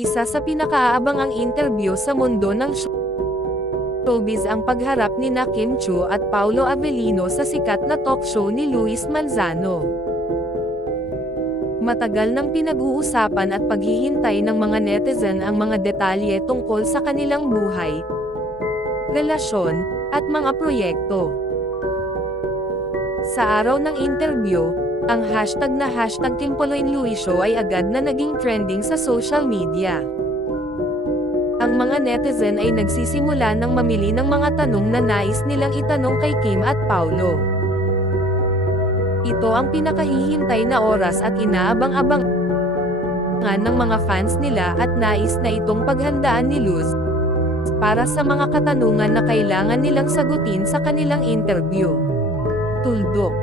Isa sa pinakaabangang interview sa mundo ng showbiz ang pagharap ni Kim Chiu at Paolo Avellino sa sikat na talk show ni Luis Manzano. Matagal nang pinag-uusapan at paghihintay ng mga netizen ang mga detalye tungkol sa kanilang buhay, relasyon, at mga proyekto. Sa araw ng interview, ang hashtag na #KimPoloinLuisShow ay agad na naging trending sa social media. Ang mga netizen ay nagsisimula ng mamili ng mga tanong na nais nilang itanong kay Kim at Paolo. Ito ang pinakahihintay na oras at inaabang-abangan ng mga fans nila at nais na itong paghandaan ni Luz para sa mga katanungan na kailangan nilang sagutin sa kanilang interview. Tuldok.